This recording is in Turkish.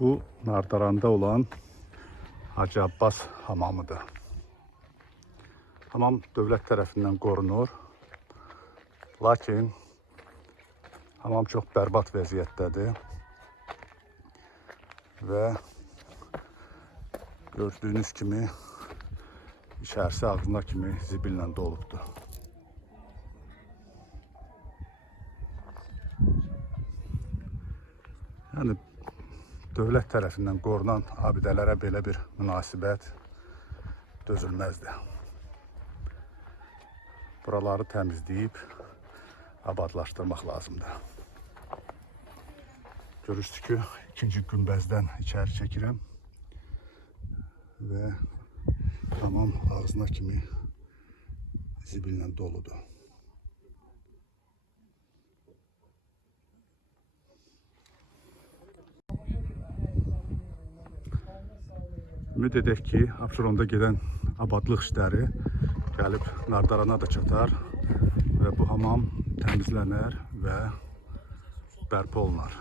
Bu Nardaranda olan Hacı Abbas hamamıdır. Hamam dövlət tərəfindən qorunur. Lakin hamam çox bərbad vəziyyətdədir. Və gördüyünüz kimi içərisi ağzına kimi zibillə dolubdur. Yəni dövlət tərəfindən qorunan abidələrə belə bir münasibət dözülməzdir. Buraları təmizləyib abadlaşdırmaq lazımdır. Görürsünüz ki, ikinci günbəzdən içəri çəkirəm və tamam ağzına kimi zibillə doludur. Ümid edək ki, Abşeronda gedən abadlıq işləri gəlib Nardarana da çatar və bu hamam təmizlənər və bərpa olunar.